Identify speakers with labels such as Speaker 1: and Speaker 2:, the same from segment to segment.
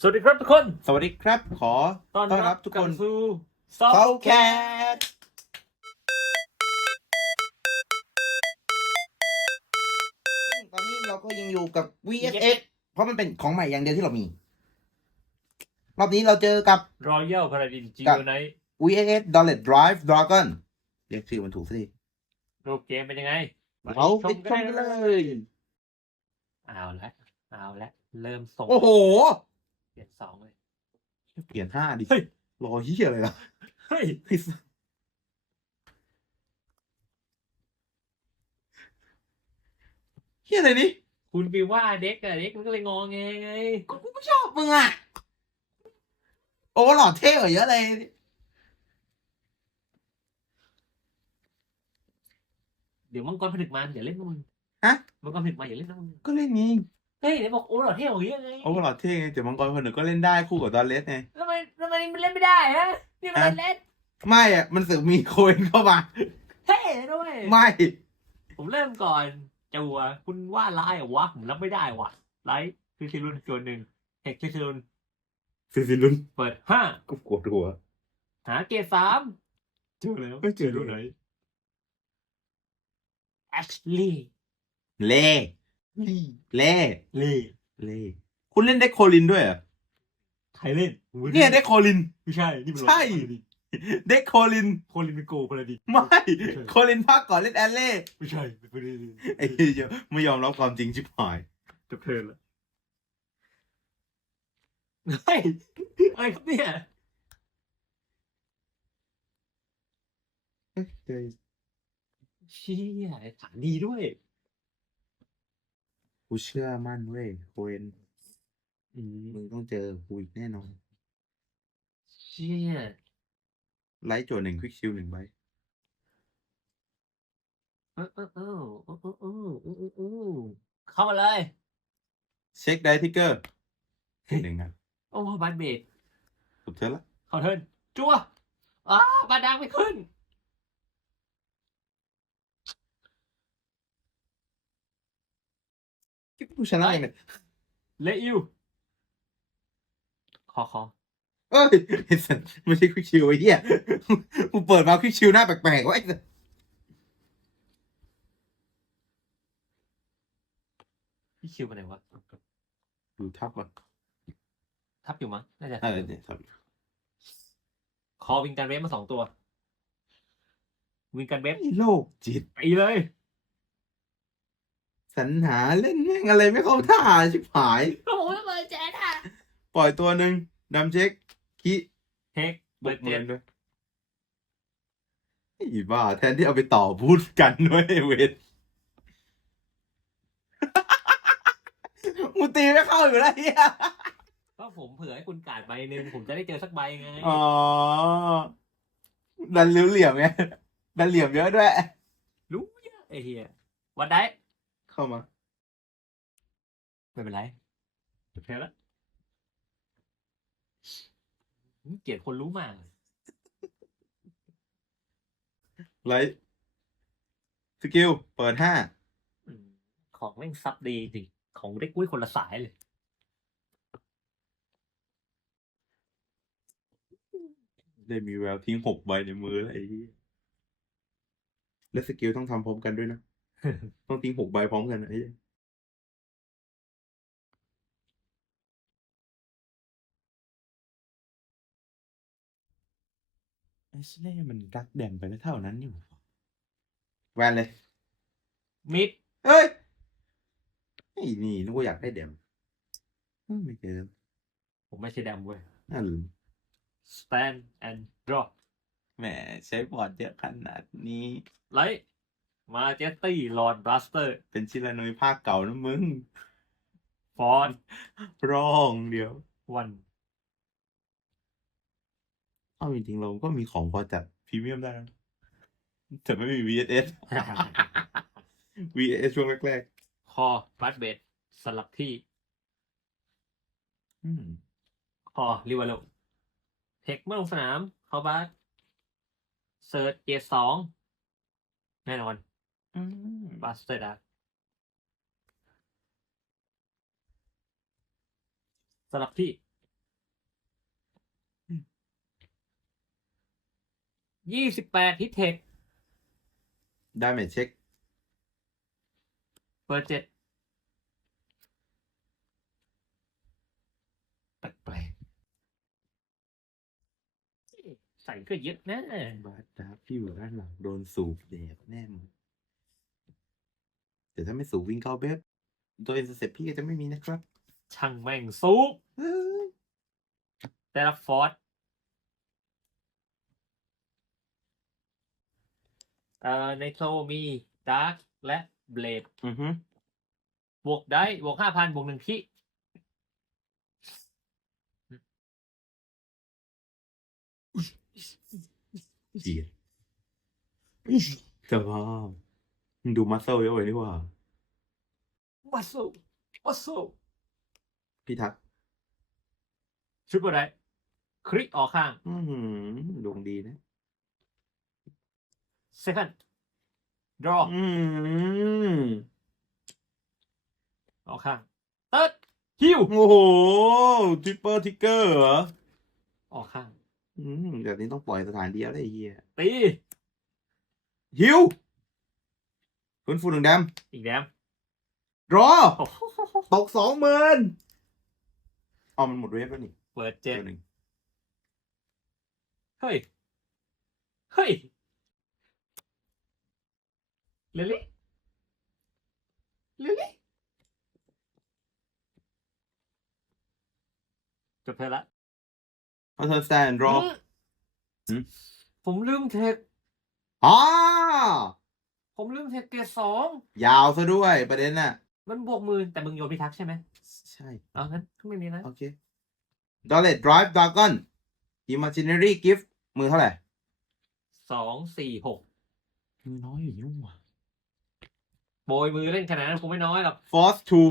Speaker 1: สวัสดีครับทุกคน
Speaker 2: สวัสดีครับ ขอ
Speaker 1: ต้อน
Speaker 2: ต้อน
Speaker 1: รั
Speaker 2: รั
Speaker 1: บบ
Speaker 2: ทุกคน
Speaker 1: สู่
Speaker 2: เซา
Speaker 1: South
Speaker 2: แค
Speaker 1: Cat
Speaker 2: ทตอนนี้เราก็ยังอยู่กับ VSX เพราะมันเป็นของใหม่อย่างเดียวที่เรามี รอบนี้เราเจอกับ
Speaker 1: Royal Paladin g
Speaker 2: กับ
Speaker 1: o n i t e
Speaker 2: VSX Dollet Drive Dragon เรียกชื่อมันถูกสิ
Speaker 1: รูปเกมเป็นยังไง
Speaker 2: เราไปชม
Speaker 1: ได้
Speaker 2: กันเลย
Speaker 1: เอาละเอาละเริ่มส่ง
Speaker 2: โอ้โห
Speaker 1: เปลี่ยนสองเลย
Speaker 2: เปลี่ยนห้าดิ
Speaker 1: เฮ้ย
Speaker 2: รอเฮียอะไรล่ะ
Speaker 1: เฮ้ย
Speaker 2: เฮียอะไรนี่
Speaker 1: คุณไปว่าเด็กอะเด็กมันก็เลยงอแงไง
Speaker 2: กูไม่ชอบมึงอะ โอ้หล่อเท่กว่าเยอะเลย
Speaker 1: เดี๋ยวมังกรผนึกมาอย่าเล่นนะมึง
Speaker 2: ฮะ
Speaker 1: มังกรผนึกมาอย่าเล่นนะมึง
Speaker 2: ก็เล่น งี้
Speaker 1: เฮ้ยเดี๋ยวบอกโอ้หล่อเท่กว่าเยอะไง
Speaker 2: โอ้หล่อเท่ไงแต่มังกรคนหนึ่งก็เล่นได้คู่กับดอลเลสไง
Speaker 1: ทำไมทำไมมันเล่นไม่ได้ฮะนี่มัน
Speaker 2: ฮะ
Speaker 1: เล่น
Speaker 2: ไม่อะมันสึกมีโคเอนเข้ามา
Speaker 1: เท่ด้วย
Speaker 2: ไม่
Speaker 1: ผมเริ่มก่อนจัวคุณว่าร้ายเหรอวะผมรับไม่ได้ว่ะไลท์คือซิลุนตัวหนึ่งเฮกซิลุน
Speaker 2: ซิซิลุน
Speaker 1: เปิดห้า
Speaker 2: ก็ปวดหัว
Speaker 1: หาเกรดสามเจอแล้ว
Speaker 2: ไม่เจอ
Speaker 1: ดูไหนแอชลีย์
Speaker 2: เล่
Speaker 1: ลี่
Speaker 2: เล่
Speaker 1: เล่
Speaker 2: เล่คุณเล่นได้โคลินด้วยเหรอ
Speaker 1: ใครเล่น
Speaker 2: เนี่ยได้โคลิน
Speaker 1: ไม่ใช่ นี่มัน
Speaker 2: ใช่ได้โคลิน
Speaker 1: โคลินเป็นโกคนละดิ
Speaker 2: ไม่ โคลินภาคก่อนเล่นแอลเล่
Speaker 1: ไม่ใช่เป็นคนละดิ
Speaker 2: ไอ้เหี้ยไม่ยอมรับความจริงชิบหาย
Speaker 1: จบเทิร์นละเฮ้ยอะไรครับเนี่ยเชี่ยฐานดีด้วย
Speaker 2: กูเชื่อมั่นเว้ยโคเอน
Speaker 1: อืม
Speaker 2: มึงต้องเจอกูอีกแน่นอน
Speaker 1: เชี่ย
Speaker 2: ไลท์โจทย์หนึ่งควิกชิลหนึ่งใบ
Speaker 1: เออเออเออเออเออเออเออเออเข้ามาเลย
Speaker 2: เช็คไดทิกเกอร์หนึ่งอะ
Speaker 1: โอ้บันเบด
Speaker 2: สุดเธอละ
Speaker 1: เข้าเทิร์นจัวอ้าบาดังไม่ขึ้น
Speaker 2: คิดว่า กูชนะยังไง
Speaker 1: เลอิวขอขอ
Speaker 2: เอ้ยไอ้สัสไม่ใช่ควิกชิลไอ้เหี้ยกูเปิดมาควิกชิลหน้าแปลกๆวะไอ้สัส
Speaker 1: พี่คิวไปไหนวะ
Speaker 2: ดูทับอะ
Speaker 1: ทับอยู่มั้งน่าจะ
Speaker 2: เออเนี่ยทับ
Speaker 1: คอวิงการเวฟมาสองตัว วิงการเวฟ
Speaker 2: ไอ้โลกจิต
Speaker 1: ไปเลย
Speaker 2: สรรหาเล่นแม่งอะไรไม่เข้าท่าชิบหาย
Speaker 1: ก็ผมจะเปิดแจ๊ดอะ
Speaker 2: ปล่อยตัวหนึ่งดำเช็คคิ
Speaker 1: เฮก
Speaker 2: บ
Speaker 1: เปิ
Speaker 2: ก
Speaker 1: ด
Speaker 2: เมื
Speaker 1: เจ็
Speaker 2: อ
Speaker 1: ด
Speaker 2: นด้วยไอ้บ้า แทนที่เอาไปต่อพูดกันด้วยไอ้เวทกูตีไม่เข้าอยู่แล้วเฮีย
Speaker 1: ก็ผมเผื่อให้คุณกาดใบหนึ่งผมจะได้เจอสักใบไง
Speaker 2: อ๋อ ดันเหลี่ยมไงดันเหลี่ยมเยอะด้วย
Speaker 1: รู้เยอะไอ้เฮียวันได้
Speaker 2: เข้ามา
Speaker 1: ไม่เป็นไรจบเทปแล้วเกลียดคนรู้มาก
Speaker 2: ไลท์สกิล เปิดห้า
Speaker 1: อืมของแม่งซับดีจริงของเล็กกุ้ยคนละสายเลย
Speaker 2: ได้มีแววทิ้งหกใบในมือแล้วไอ้เหี้ยแล้วสกิลต้องทำพร้อมกันด้วยนะ ต้องทิ้งหกใบพร้อมกันนะไอ้เหี้ยไอ้เล่มันรักแดมไปแล้วเท่านั้นอยู่แวนเลย
Speaker 1: มิด
Speaker 2: เฮ้ยไอ้นี่นึกว่าอยากได้แดมเอ้ยไม่เจอ
Speaker 1: ผมไม่ใช่แดมเว้ย
Speaker 2: นั่น
Speaker 1: stand and drop
Speaker 2: แหมใช้บอร์ดเยอะขนาดนี้
Speaker 1: ไลท์ มาเจตตี้ลอนบลัสเตอร์
Speaker 2: เป็นชิลานุยภาคเก่านะมึง
Speaker 1: ฟอน
Speaker 2: ร้องเดียว
Speaker 1: วัน
Speaker 2: เอาจริงๆเราก็มีของพอจัดพรีเมียมได้นะแต่ไม่มี VSS VSS ช่วงแรก
Speaker 1: คอบัสเบดสลับที่
Speaker 2: ๆอืม
Speaker 1: คอริวาโลเทคเมื่อลงสนาม เขาบัสเซิร์ชเกียร์สอง แน่นอน
Speaker 2: อืม
Speaker 1: บาสเตอร์ดักสำหรับพี่ยี่สิบแปดฮิตเทค
Speaker 2: ด้ไหมเช็ค
Speaker 1: เบอร์เจ็ดแปลกใส่ก็เยอะนะ
Speaker 2: บาสดาพี่อยู่ด้านหลังโดนสูบเดบแน่หมึง แต่ถ้าไม่สูบวิ่งเข้าเบบตัวเอ็นเซ็ปพี่ก็จะไม่มีนะครับ
Speaker 1: ช่างแม่งซุก
Speaker 2: เอ้ย
Speaker 1: แต่ละฟอร์ดเอ่อในโซมีดาร์กและเบลด
Speaker 2: อือฮึ
Speaker 1: บวกได้บวกห้าพันบวกหนึ่งที่
Speaker 2: เจียดจะพามึง ดูมัสเซลเยอะไปนี่หว่า
Speaker 1: วัสโซวัสโซ
Speaker 2: พี่ทักษ์
Speaker 1: ชุดอะไรคลิกออกข้าง
Speaker 2: อือหือดวงดีนะ
Speaker 1: second draw
Speaker 2: อืม
Speaker 1: ออกข้าง third ฮิว
Speaker 2: โอ้โหทริปเปิลทิกเกอร์เหรอ
Speaker 1: ออกข้าง
Speaker 2: อืมแบบนี้ต้องปล่อยสถานเดียวได้ไอ้เฮีย
Speaker 1: ตี
Speaker 2: ฮิว ฟื้นฟูหนึ่งแดม
Speaker 1: อีกแดม
Speaker 2: รอ
Speaker 1: โอ้โห
Speaker 2: ตกสองหมื่นอ๋อมันหมดเวฟแล้วนี่
Speaker 1: เปิดเจ็ด
Speaker 2: ตัวหนึ่ง
Speaker 1: เฮ้ย เฮ้ยลิลี่ลิลี่จบเพลละ
Speaker 2: พอเธอสแตนรอหืม
Speaker 1: ผมลืมเทค
Speaker 2: อ๋อ
Speaker 1: ผมลืมเทคเกรดสอง
Speaker 2: ยาวซะด้วยประเด็นน่ะ
Speaker 1: มันบวกหมือแต่มึงโยนพิทักษ์ใช่ไหม
Speaker 2: ใช่
Speaker 1: เอางั้นก็ไม่มีนะ
Speaker 2: โอเคดอลเลตดรายดากอนอิม a จิเนอรี่กิฟต์มือเท่าไหร่
Speaker 1: สองสี่หก
Speaker 2: มือน้อยอยู่ยุ่งว่ะ
Speaker 1: โบยมือเล่นขนาดนั้นคงไม่น้อยหรอก
Speaker 2: ฟอสทู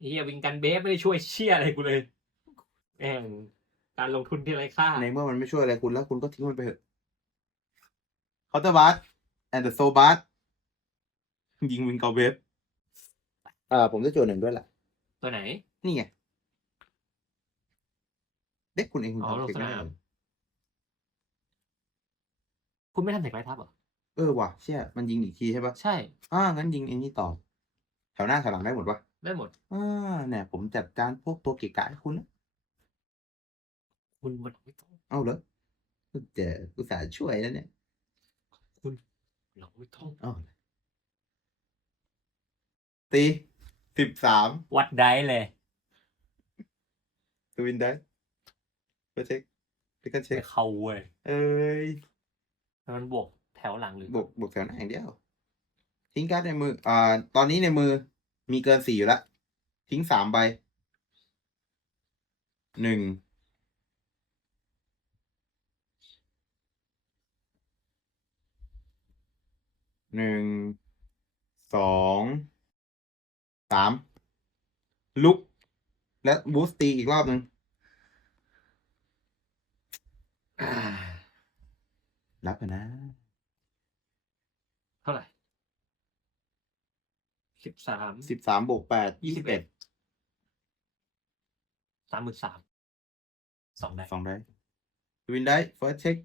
Speaker 1: เฮียวิงกันเบฟไม่ได้ช่วยเชี่ยอะไรกูเลยแม่งการลงทุนที่ไร้ค่า
Speaker 2: ในเมื่อมันไม่ช่วยอะไรคุณแล้วคุณก็ทิ้งมันไปเถอะเคาน์เตอร์บาร์ แอนด์โซบาร์ยิงวิงเกาเวฟอ่าผมจะโจทย์หนึ่งด้วยแหละ
Speaker 1: ตัวไหน
Speaker 2: นี่ไง เด็กคุณเองคุณ
Speaker 1: อ๋อ
Speaker 2: ทำ
Speaker 1: ลง
Speaker 2: เทค
Speaker 1: ส
Speaker 2: ได้
Speaker 1: นาม
Speaker 2: เหรอ
Speaker 1: คุณไม่ทำเทคไร้ทับเหรอ
Speaker 2: เออว่ะเชี่ยมันยิงอีกทีใช่ปะ
Speaker 1: ใช่
Speaker 2: อ่างั้นยิงไอ้นี่ต่อ แถวหน้าแถวหลังได้หมดปะ
Speaker 1: ได้หมด
Speaker 2: อ่าเนี่ยผมจัดการพวกตัวเกะกะให้คุณนะ
Speaker 1: คุณมันไม่ต้อง
Speaker 2: เอาเหรอเดี๋ยวอุตส่าห์ช่วยแล้วเนี่ย
Speaker 1: เราไม่ต้อง
Speaker 2: เอาตีสิบสาม
Speaker 1: วัดได้เลย
Speaker 2: ทวินได้ไปเช็คไปกันเช็ค
Speaker 1: ไม่เข้าเว้ย
Speaker 2: เอ้ย
Speaker 1: แต่มันบวกแถวหลังหรือบ
Speaker 2: วกบวกแถวหน้าอย่างเดียว ทิ้งการ์ดในมือ อ่า ตอนนี้ในมือมีเกินสี่อยู่แล้วทิ้งสามใบหนึ่ง หนึ่งสองสามลุก และบูสตีอีกรอบหนึ่งอ่ารับกันนะ
Speaker 1: เท่าไหร่สิบสาม
Speaker 2: สิบสามบวกแปดยี่สิบเอ็ด
Speaker 1: สามหมื่นสามสองได้
Speaker 2: สองได้วินได้ first check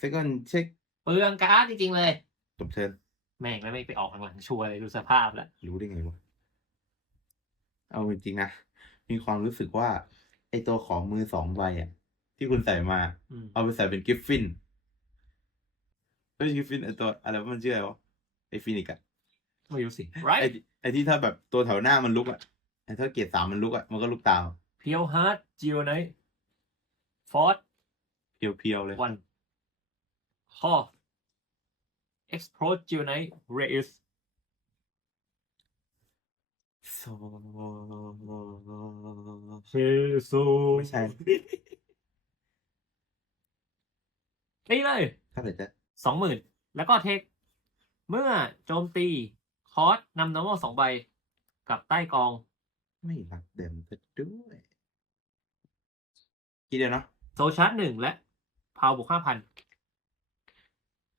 Speaker 2: second check
Speaker 1: เปลืองการ์ดจริง ๆ เลย
Speaker 2: จบเทิร์น
Speaker 1: แม่งแล้วไม่ไปออกหลังๆชัวร์เลยดูสภาพแล้ว
Speaker 2: รู้ได้ไงวะ เอาจริงๆนะ มีความรู้สึกว่า ไอตัวของมือสองใบอะ ที่คุณใส่มา
Speaker 1: อืม
Speaker 2: เอาไปใส่เป็นกิฟฟินเฮ้ยกิฟฟินไอตัวอะไรวะมันชื่ออะไรวะไอฟินิกอะ
Speaker 1: ไม่รู้สิ
Speaker 2: ไอ
Speaker 1: right
Speaker 2: ที่ไอที่ถ้าแบบตัวแถวหน้ามันลุกอะไอถ้าเกรดสามมันลุกอะมันก็ลุกตาม
Speaker 1: เพียวฮาร์ดจิโอไนฟอร์ด
Speaker 2: เพียวๆเลย
Speaker 1: วันคอ explode จิโอไนเรส
Speaker 2: โซ
Speaker 1: เฮโซ
Speaker 2: ไม่ใช่
Speaker 1: นี่เลย
Speaker 2: เท่าไหร่จ๊ะ
Speaker 1: สองหมื่นแล้วก็เทค เมื่อโจมตีคอร์สนำนอร์มอลสองใบกลับใต้กอง
Speaker 2: ไม่รับเดิมซะด้วยกี่เดียวเนาะ
Speaker 1: โซชาร์จหนึ่งและพาวบวกห้าพัน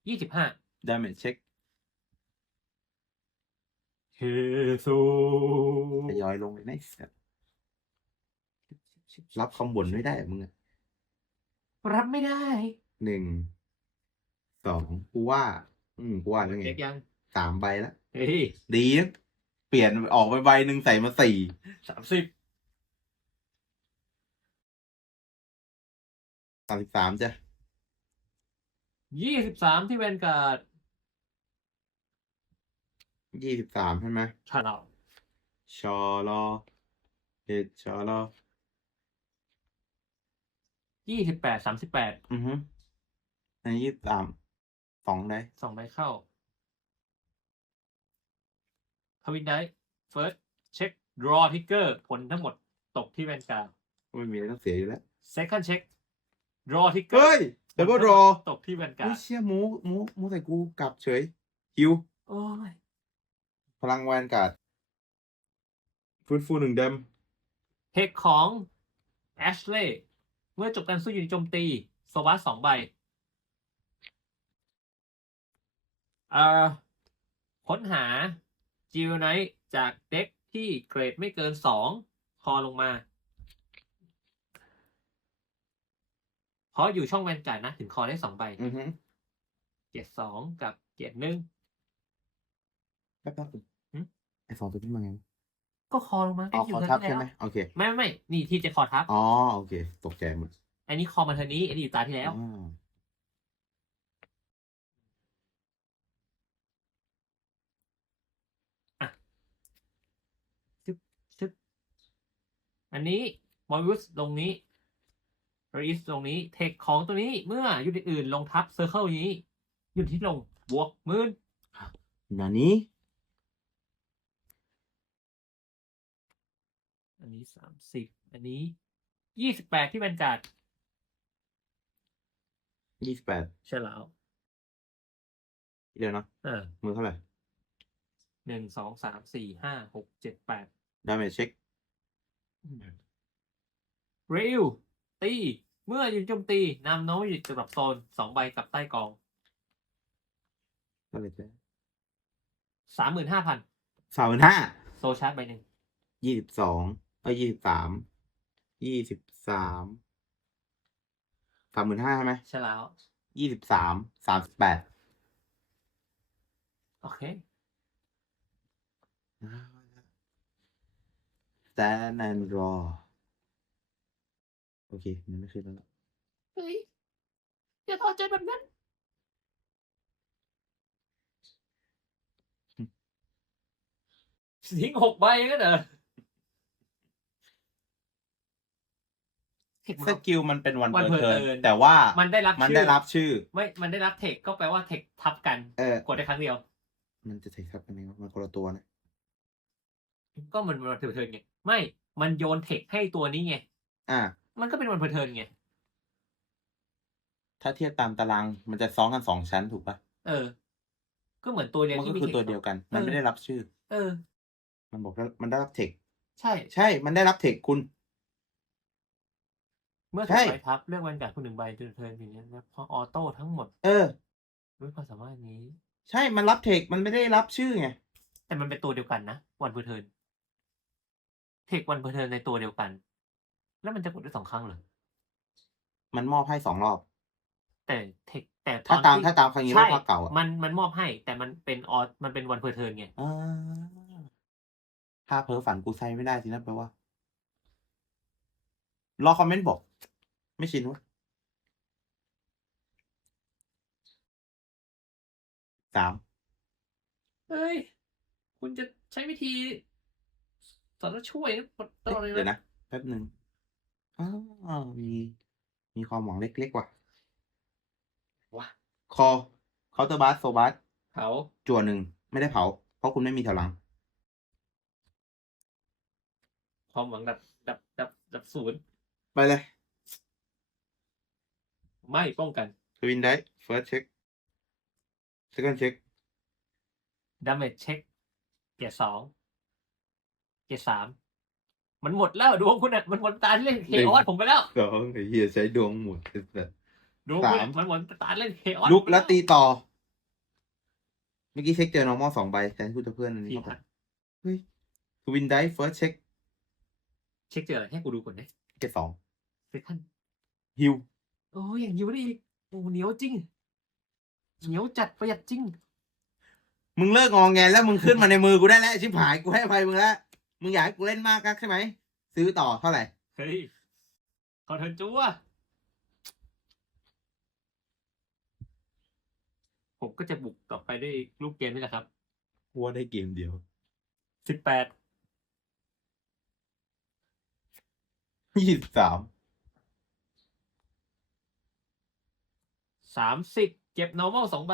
Speaker 1: ยี่สิบห้า
Speaker 2: damage check
Speaker 1: เฮโซ
Speaker 2: ทยอยลงเลยนะไอ้สัสรับคำบ่นไม่ได้อะมึงอะ
Speaker 1: รับไม่ได้
Speaker 2: หนึ่ง สองกูว่า อืมกูว่าแล้วไง
Speaker 1: เช็คยัง
Speaker 2: สามใบแล้ว
Speaker 1: เฮ้ย
Speaker 2: ดีนะเปลี่ยนออกไปใบหนึ่งใส่มาสี่
Speaker 1: สามสิบ
Speaker 2: สามสิบสามจ้ะ
Speaker 1: ยี่สิบสามที่แวนการ์ด
Speaker 2: ยี่สิบสามใช่ไหม
Speaker 1: ชาเรา
Speaker 2: ชอรอเฮดชอรอ
Speaker 1: ยี่สิบแปดสามสิบแปด
Speaker 2: อือฮึในยี่สิบสามสองได้
Speaker 1: สองใบเข้าทวินได้เฟิร์สเช็คดรอทิกเกอร์ผลทั้งหมดตกที่แวนการ์ด
Speaker 2: ไม่มีอะไรต้องเสียอยู่แล้ว
Speaker 1: second check draw ticker
Speaker 2: เฮ้ยเดี๋ยวก็รอ
Speaker 1: ตกที่แวนการ์
Speaker 2: ไม่
Speaker 1: ด
Speaker 2: เชี่ยหมูหมูหมูใส่กูกลับเฉยฮิว
Speaker 1: โอ้ย
Speaker 2: พลังแวนการ์ดฟื้นฟูหนึ่งเดม
Speaker 1: เทคของแอชเล่เมื่อจบการสู้อยู่ในโจมตีโซบัสสองใบเอ่อค้นหาจิวไนท์จากเด็กที่เกรดไม่เกินสองคอลงมา เพราะอยู่ช่องแวนการ์ดนะ ถึงคอได้สองใบ
Speaker 2: อือฮึ
Speaker 1: เกียรดสองกับเกียรดหนึ่ง
Speaker 2: แป๊บแป๊บ
Speaker 1: หึ
Speaker 2: ไอ สองตัวนี้มาไง
Speaker 1: ก็คอลงมา
Speaker 2: อ๋อ
Speaker 1: ก็
Speaker 2: ขอ
Speaker 1: เทิ
Speaker 2: ทั
Speaker 1: ร์
Speaker 2: บ
Speaker 1: นที่
Speaker 2: ใช่ไหม
Speaker 1: แล้ว
Speaker 2: โอเค
Speaker 1: ไม่ไม่ไม่นี่ที่จะคอทับ
Speaker 2: อ๋อโอเค ตกใจหมด
Speaker 1: อันนี้คอมาเทอร์นี้อันนี้อยู่ตาที่แล้ว
Speaker 2: อ่า
Speaker 1: ชึบอันนี้มอยุสตรงนี้รีสตรงนี้ เทคของตัวนี้เมื่อยูนิตอื่นลงทับเซอร์เคิลนี้ยูนิตที่ลงบวกหมื่น
Speaker 2: อย่างนี้
Speaker 1: อันนี้สามสิบอันนี้ยี่สิบแปดที่แวนการ์ด
Speaker 2: ยี่สิบแปด
Speaker 1: ใช่แล้ว
Speaker 2: เดี๋ยวนะ
Speaker 1: เออ
Speaker 2: มือเท่าไหร่
Speaker 1: หนึ่งสองสามสี่ห้าหกเจ็ดแปด
Speaker 2: ดาเมจเช็ค
Speaker 1: เร็วตี เมื่อยืนโจมตีนำโน้ตยูนิตจากโซนสองใบกลับใต้กอง
Speaker 2: เท่าไหร่จ้ะ
Speaker 1: สามหมื่นห้าพัน
Speaker 2: สามหมื่นห้า
Speaker 1: โซชาร์จใบหนึ่ง
Speaker 2: ยี่สิบสอง เอ้ยยี่สิบสาม ยี่สิบสาม สามหมื่นห้าใช่ไหม
Speaker 1: ใช่แล้ว
Speaker 2: ยี่สิบสาม สามสิบแปด
Speaker 1: โอเค
Speaker 2: แต่นันรอ โอเค มันไม่ขึ้นแล้วล่ะ
Speaker 1: เฮ้ยอย่าทอดใจแบบนั้นทิ้งหกใบงั้นเหรอเท ค
Speaker 2: ส
Speaker 1: มัน
Speaker 2: กิลมันเป็นวัน
Speaker 1: วัน
Speaker 2: เปิด
Speaker 1: เปิด
Speaker 2: เทิร์น
Speaker 1: เทิร์น
Speaker 2: แต่ว่า
Speaker 1: มันได้รับ
Speaker 2: มัน
Speaker 1: ชื่อ
Speaker 2: ได้รับชื่อ
Speaker 1: ไม่มันได้รับเทคก็แปลว่าเทคทับกัน
Speaker 2: เออ
Speaker 1: กดได้ครั้งเดียว
Speaker 2: มันจะใส่ครับอันนี้มันคนละตัวนะ
Speaker 1: ก็มันวันเทิร์นไงไม่มันโยนเทคให้ตัวนี้ไง
Speaker 2: อ่า
Speaker 1: มันก็เป็นวันเทิร์นไง
Speaker 2: ถ้าเทียบตามตารางมันจะซ้อนกันสองชั้นถูกปะ
Speaker 1: เออ ก็เหมือนตัวเดียว
Speaker 2: มันก็
Speaker 1: ที่มี
Speaker 2: คือ
Speaker 1: เทค
Speaker 2: ตัวเดียวกัน มัน
Speaker 1: เออ
Speaker 2: ไม่ได้รับชื่อ
Speaker 1: เออ
Speaker 2: มันบอกว่ามันได้รับเทค
Speaker 1: ใช่
Speaker 2: ใช่ มันได้รับเทคคุณ
Speaker 1: เมื่อ
Speaker 2: ใช่
Speaker 1: ถูกใบทับเลือกวันการดคุณหนึ่งใบจนเทิร์นอย่างนี้นะเพราะออโต้ทั้งหมด
Speaker 2: เออ
Speaker 1: ด้วยความสามารถนี้
Speaker 2: ใช่มันรับเทค มันไม่ได้รับชื่อไง
Speaker 1: แต่มันเป็นตัวเดียวกันนะวันเพอร์เทิร์นเทควันเพอร์เทิร์นในตัวเดียวกัน แล้วมันจะกดได้สองครั้งเหรอ
Speaker 2: มันมอบให้สองรอบ
Speaker 1: แต่เทคแต่
Speaker 2: ถ้าตาม
Speaker 1: ที่
Speaker 2: ถ้าตามครั้งนี้
Speaker 1: ใช่
Speaker 2: รอบเก่าอะ
Speaker 1: มันมันมอบให้ แต่มันเป็นออมันเป็นวันเพอร์เทิร์นไง
Speaker 2: อ่าถ้าเพ้อฝันกูใช้ไม่ได้สินะแปลว่า รอคอมเมนต์บอก ไม่ชินวะสาม
Speaker 1: เฮ้ย คุณจะใช้วิธีสอนช่วยนะตลอดเลย
Speaker 2: เดี๋ยวนะ แป๊บหนึ่งอ้าวมี มีความหวังเล็กๆว่ะ
Speaker 1: ว้า
Speaker 2: คอเคาน์เตอร์บาสโซบาส
Speaker 1: เขา
Speaker 2: จั่วหนึ่ง ไม่ได้เผา เพราะคุณไม่มีแถวหลัง
Speaker 1: ความหวังดับดับดับดับศูนย์
Speaker 2: ไปเลย
Speaker 1: ไม่ป้องกัน
Speaker 2: ทวินได้เฟิร์สเช็คเซคันด์เช็ค
Speaker 1: ดาเมจเช็คเกียร์สองเกียร์สามมันหมดแล้วดวงคุณอะมันหมดตาที่เล่นเคออสผมไปแล้ว
Speaker 2: สองไอ้เหี้ยใช้ดวงหมดไอ้สัส
Speaker 1: ดวงคุณ
Speaker 2: สา
Speaker 1: อะ
Speaker 2: ม
Speaker 1: มันหมดตาเล่นเคออส
Speaker 2: ลุกแล้วตีต่อ เมื่อกี้เช็คเจอ normal สองใบแทนที่จะเพื่อนอันนี้
Speaker 1: สี่
Speaker 2: เข้าไป
Speaker 1: พัน
Speaker 2: เฮ้ยทวินได้เฟิร์สเช็ค
Speaker 1: เช็คเจออะไรให้กูดูก่อนดิ
Speaker 2: เกตสอง
Speaker 1: เซคัน
Speaker 2: ฮิว
Speaker 1: โอ้ยอย่างยิวได้อีกโอ้เหนียวจริง เหนียวจัดประหยัดจริง
Speaker 2: มึงเลิกงองแงแล้วมึงขึ้นมาในมือกูได้แล้วชิบหายกูให้อภัยมึงแล้วมึงอยากให้กูเล่นมากนักใช่ไหมซื้อต่อเท่าไหร่
Speaker 1: เฮ้ยขอเทิร์นจูวผมก็จะบุกต่อไปด้วยรูปเกมนี่แหละครับ
Speaker 2: ว่าได้เกมเดียว
Speaker 1: สิบแปด
Speaker 2: ยี่สิบสาม
Speaker 1: สามสิบเก็บ normal สองใบ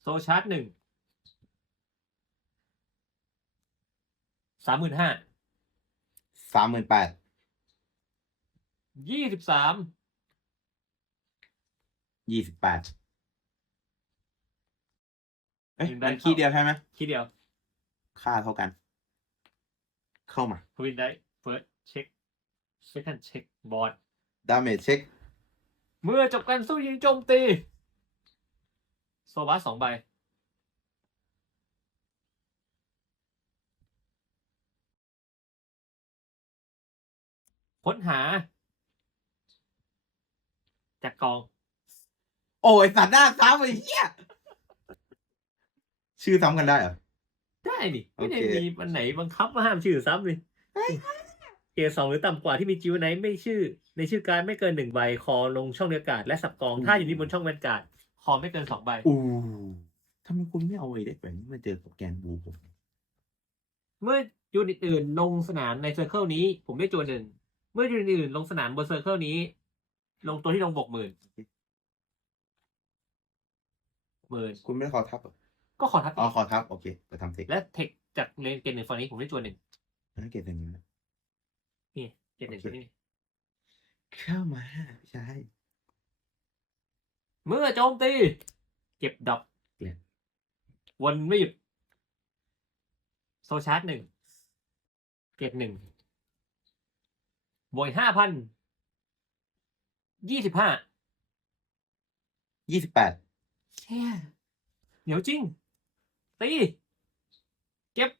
Speaker 1: โซชาร์จหนึ่งสามหมื่นห้า
Speaker 2: สามหมื่นแปด
Speaker 1: ยี่สิบสาม
Speaker 2: ยี่สิบแปดเอ้ยมันคีย์เดียวใช่ไหม
Speaker 1: ทีเดียว
Speaker 2: ค่าเท่ากัน เข้ามา
Speaker 1: ทวินได้เฟิร์สเช็ค เซคันเช็คบอร์ด
Speaker 2: ดาเมจเช็ค
Speaker 1: เมื่อจบการสู้ยิงโจมตี โซบัสสองใบ ค้นหา จากกอง
Speaker 2: โอ้ยสัตว์หน้าซ้ำไอ้เหี้ย ชื่อซ้ำกันได้เหรอ
Speaker 1: ได้ดิไม่ได้
Speaker 2: โอเค
Speaker 1: มีวันไหนบังคับว่าห้ามชื่อซ้ำเลย เกรดสองหรือต่ำกว่าที่มีจิวไนท์ไม่ชื่อ ในชื่อการดไม่เกินหนึ่งใบคอลงช่องเรียกการ์ดและสับกอง ถ้าอยู่ที่บนช่องแวนการ์ดคอไม่เกินสองใบ
Speaker 2: อู้ทำไมคุณไม่เอาไอ้เด็กแบบนี้มาเจอกับแกนบูผม
Speaker 1: เมื่อยูนิตอื่นลงสนามในเซอร์เคิลนี้ ผมได้จัวหนึ่งเมื่อยูนิตอื่นลงสนามบนเซอร์เคิลนี้ ลงตัวที่ลงบวกหมื่นหมื่น
Speaker 2: คุณไม่ได้ขอทับเหรอ
Speaker 1: ก็ขอทับ
Speaker 2: อ๋อขอทับโอเคไปทำเทค
Speaker 1: และเทคจากเลนเกนหนึ่งฝั่งนี้ผมได้จัวหนึ่ง
Speaker 2: นั่นเกตอย่างนี้นะ
Speaker 1: นี่เกนหนึ่งตัวนี้
Speaker 2: เข้ามาพี่ชาย
Speaker 1: เมื่อโจมตี เก็บดอก
Speaker 2: เก็บ
Speaker 1: วนไม่หยุดโซชาร์จหนึ่งเก็บหนึ่งบวกห้าพันยี่สิบห้า
Speaker 2: ยี่สิบแปด
Speaker 1: แช่เหนียวจริงตี เก็บ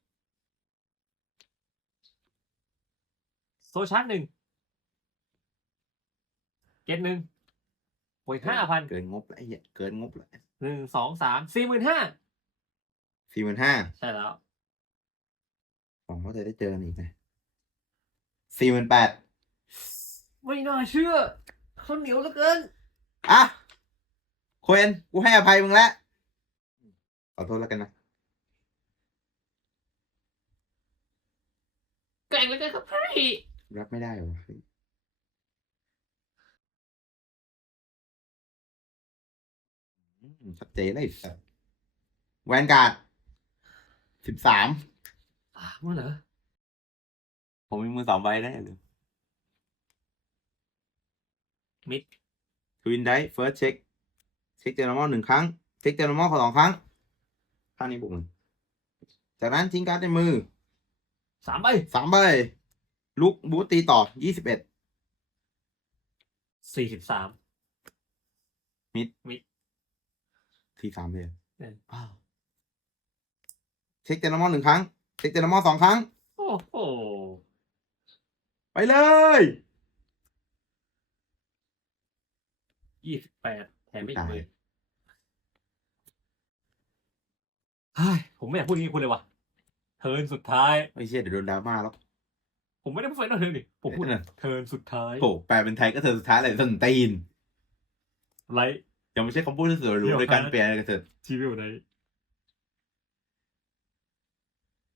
Speaker 1: โซ ชาร์จหนึ่งเก็บหนึ่งบวกห้าพัน
Speaker 2: เกินงบแล้วไอ้เหี้ยเกินงบแล้ว
Speaker 1: หนึ่งสองสามสี่หมื่นห้า
Speaker 2: สี่หมื่นห้า
Speaker 1: ใช่แล้ว
Speaker 2: หวังว่าจะได้เจอกันอีกนะสี่หมื่นแปด
Speaker 1: ไม่น่าเชื่อเขาเหนียวเหลือเกิน
Speaker 2: อะโคเอนกูให้อภัยมึงแล้วขอโทษแล้วกันนะ
Speaker 1: แกร่งเหลือเกินครับพี่
Speaker 2: รับไม่ได้วะเฮ้ยอืมชัดเจนเลยสัสแวนการ์ดสิบสาม
Speaker 1: อ่ามื่อเหรอ
Speaker 2: ผมมีมือสองใบได้เลย
Speaker 1: มิด
Speaker 2: ทวินได้เฟิร์สเช็ค เช็คเจอนอร์มอลหนึ่งครั้ง เช็คเจอนอร์มอลสองครั้งข้างนี้บุกหนึ่งจากนั้นทิ้งการ์ดในมือ
Speaker 1: สามใบ
Speaker 2: สามใบ ลุกบูตตีต่อยี่สิบเอ็ด
Speaker 1: สี่สิบสาม
Speaker 2: สี่สามเลย
Speaker 1: เออ
Speaker 2: อ้าวเช็คเจอนอร์มอลหนึ่งครั้ง เช็คเจอนอร์มอลสองครั้ง
Speaker 1: โอ้โห
Speaker 2: ไปเลย
Speaker 1: ยี่สิบแปดแถมไม่อีก
Speaker 2: ตาย
Speaker 1: หมื่นเฮ้ยผมไม่อยากพูดอย่างนี้กับคุณเลยว่ะเทิร์นสุดท้าย
Speaker 2: ไม่เชื่อเดี๋ยวโดนดราม่าแล้ว
Speaker 1: ผมไม่ได้พูดเรื่องเทิร์นดิผมพูด
Speaker 2: เออ
Speaker 1: เทิร์นสุดท้าย
Speaker 2: โอ้แปลเป็นไทยก็เธอสุดท้ายเลยส้นตีน
Speaker 1: ไลท์
Speaker 2: ยังไม่ใช่คำพูดที่สวยหรู
Speaker 1: เดี๋ยว
Speaker 2: ในการ
Speaker 1: นะ
Speaker 2: เปลี่ยนอะไรกันเถอะ
Speaker 1: ชีวิตไหน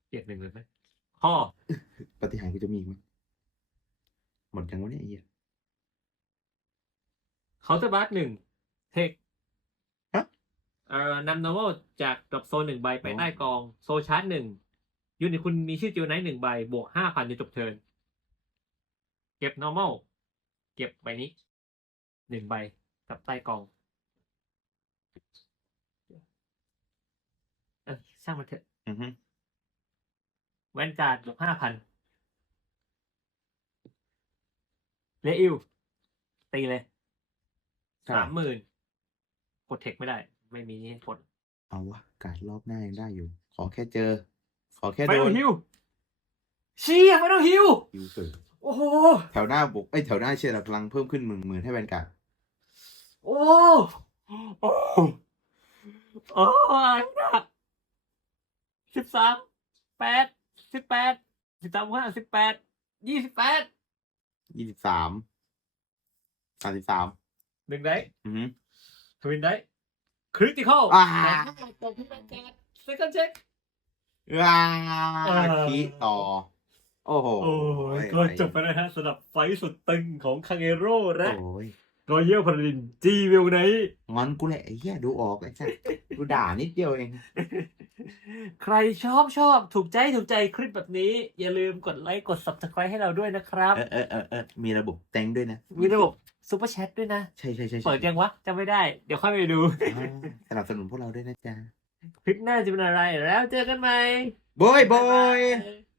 Speaker 1: เกียรติหนึ่งเลยไหมข้อ
Speaker 2: ปฏิหารย์กูจะมีอีกไหมหมดยังวะเนี่ยไอ้เหี้ย
Speaker 1: เคาน์เตอร์บาร์หนึ่งเทค
Speaker 2: ฮะ
Speaker 1: เอ่อนำ normal จากดรอปโซนหนึ่งใบไป
Speaker 2: อ๋อ
Speaker 1: ใต้กอง โซชาร์จหนึ่ง ยูนิตคุณมีชื่อจิวไนท์หนึ่งใบบวกห้าพันจนจบเทิร์นเก็บ normal เก็บใบนี้หนึ่งใบกับใต้กองเออช่างมันเถอะ
Speaker 2: อือฮึ
Speaker 1: แวนการ์ดบวกห้าพันเลอิวตีเลยสามหมื่นกดเทคไม่ได้ ไม่มีให้กด
Speaker 2: เอาวะการรอบหน้ายังได้อยู่ ขอแค่เจอ ขอแค่
Speaker 1: ไฟ
Speaker 2: โด
Speaker 1: นอนลฮิวเชี่ยไฟนอลฮิว
Speaker 2: ยูเกิด
Speaker 1: โอ้โห
Speaker 2: แถวหน้าบุกไอ้ยแถวหน้าเชียร์พลังเพิ่มขึ้นหมื่นหมื่นให้แวนการ์ด
Speaker 1: โอ้โอ้โอ้อะไรนะสิบสามแปดสิบแปดสิบสามห้าสิบแปดยี่สิบแปด
Speaker 2: ยี่สิบสามสามสิบสาม
Speaker 1: หนึ่งได้
Speaker 2: อือหือ
Speaker 1: ทวินได้คริติคอล
Speaker 2: อ่า
Speaker 1: ตกที่แปดเซคันด์เช็ค
Speaker 2: ว้าคีต่อ โอ้โห
Speaker 1: โอ้ยก็จบไปแล้วฮะสำหรับไฟสุดตึงของคังเอโร่และ
Speaker 2: โอ้ย
Speaker 1: รอยเยลพาราดินจีวิลไนท์
Speaker 2: งอนกูแหละไอ้เหี้ยดูออกไอ้สัสกูด่านิดเดียวเอง
Speaker 1: ใครชอบชอบถูกใจถูกใจคลิปแบบนี้ อย่าลืมกดไลค์กด subscribe ให้เราด้วยนะครับ
Speaker 2: เออเออเออเออมีระบบแตงด้วยนะ
Speaker 1: มีระบบซูเปอร์แชทด้วยนะ
Speaker 2: ใช่ใช่ใช่
Speaker 1: เปิดยังวะจำไม่ได้ เดี๋ยวค่อยไปดู
Speaker 2: สนับสนุนพวกเราด้วยนะจ๊ะ
Speaker 1: คลิปหน้าจะเป็นอะไรแล้วเจอกันใหม่
Speaker 2: บอยบอย
Speaker 1: Bye.